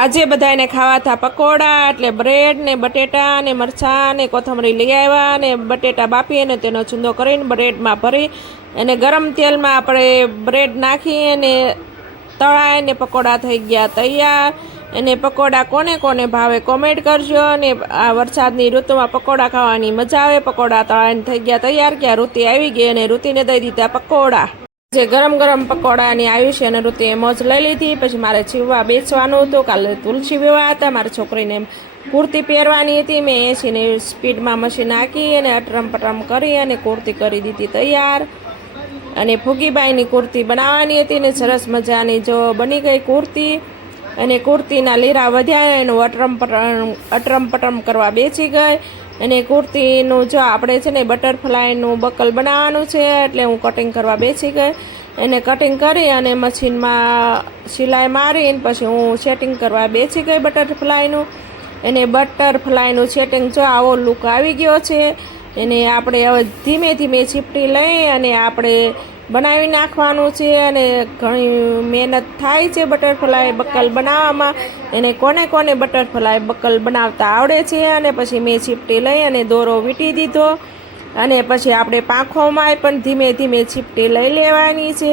આજે બધાને ખાવા હતા પકોડા, એટલે બ્રેડ ને બટેટા ને મરચાં ને કોથમરી લઈ આવ્યા ને બટેટા બાફી અને તેનો ચૂંદો કરીને બ્રેડમાં ભરી અને ગરમ તેલમાં આપણે બ્રેડ નાખી અને તળાય ને પકોડા થઈ ગયા તૈયાર। અને પકોડા કોને કોને ભાવે કોમેન્ટ કરજો। અને આ વરસાદની ઋતુમાં પકોડા ખાવાની મજા આવે। પકોડા તળાઈને થઈ ગયા તૈયાર કે ઋતિ આવી ગઈ અને ઋતિને દઈ દીધા પકોડા। જે ગરમ ગરમ પકોડાની આવ્યું છે અને ઋતિએ મોજ લઈ લીધી। પછી મારે છીવવા બેસવાનું હતું, કાલે તુલસી વિવાહ હતા, મારી છોકરીને કુર્તી પહેરવાની હતી। મેં 80ની સ્પીડમાં મશીન નાખી અને અટરમ પટરમ કરી અને કુર્તી કરી દીધી તૈયાર। અને ફૂગીબાઈની કુર્તી બનાવવાની હતી ને સરસ મજાની જો બની ગઈ કુર્તી। અને કુર્તીના લીરા વધ્યા એનું અટરમ પટરમ કરવા બેસી ગઈ। અને કુર્તીનું જો આપણે છે ને બટરફ્લાયનું બકલ બનાવવાનું છે, એટલે હું કટિંગ કરવા બેસી ગઈ। એને કટિંગ કરી અને મશીનમાં સિલાઈ મારીને પછી હું સેટિંગ કરવા બેસી ગઈ બટરફ્લાયનું। એને બટરફ્લાયનું સેટિંગ જો આવો લુક આવી ગયો છે। એને આપણે હવે ધીમે ધીમે ચીપટી લઈ અને આપણે બનાવી નાખવાનું છે। અને ઘણી મહેનત થાય છે બટરફ્લાય બકલ બનાવવામાં। એને કોને કોને બટરફ્લાય બકલ બનાવતા આવડે છે। અને પછી મેં ચીપટી લઈ અને દોરો વીંટી દીધો અને પછી આપણે પાંખોમાં પણ ધીમે ધીમે ચીપટી લઈ લેવાની છે।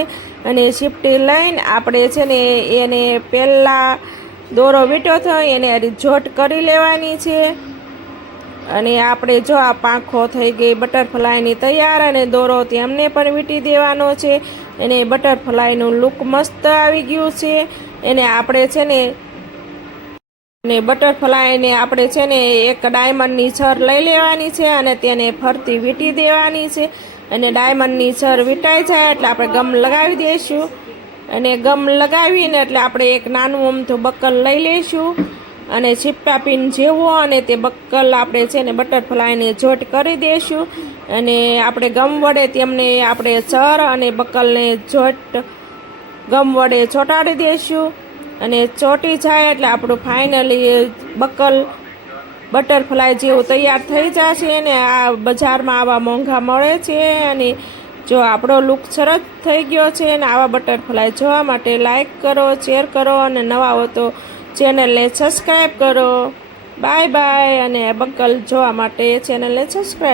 અને ચીપટી લઈને આપણે છે ને એને પહેલાં દોરો વીંટ્યો થયો એને જોટ કરી લેવાની છે। અને આપણે જો આ પાંખો થઈ ગઈ બટરફ્લાયની તૈયાર અને દોરો તેમને પણ વીંટી દેવાનો છે। અને બટરફ્લાયનું લુક મસ્ત આવી ગયું છે। એને આપણે છે ને બટરફ્લાયને આપણે છે ને એક ડાયમંડની છર લઈ લેવાની છે અને તેને ફરતી વીંટી દેવાની છે। અને ડાયમંડની છર વીંટાઈ જાય એટલે આપણે ગમ લગાવી દઈશું। અને ગમ લગાવીને એટલે આપણે એક નાનું અમથું બકલ લઈ લઈશું અને ચીપટા પિન જેવું અને તે બકલ આપણે છે ને બટરફ્લાયને જોટ કરી દઈશું। અને આપણે ગમ વડે તેમને આપણે ચર અને બકલને જોટ ગમ વડે ચોંટાડી દઈશું। અને ચોંટી જાય એટલે આપણું ફાઇનલી બકલ બટરફ્લાય જેવું તૈયાર થઈ જશે। ને આ બજારમાં આવા મોંઘા મળે છે। અને જો આપણો લુક સરસ થઈ ગયો છે। અને આવા બટરફ્લાય જોવા માટે લાઈક કરો, શેર કરો અને નવા હો તો ચેનલને સબસ્ક્રાઈબ કરો। Bye bye. અને બકલ જોવા માટે ચેનલને સબસ્ક્રાઈબ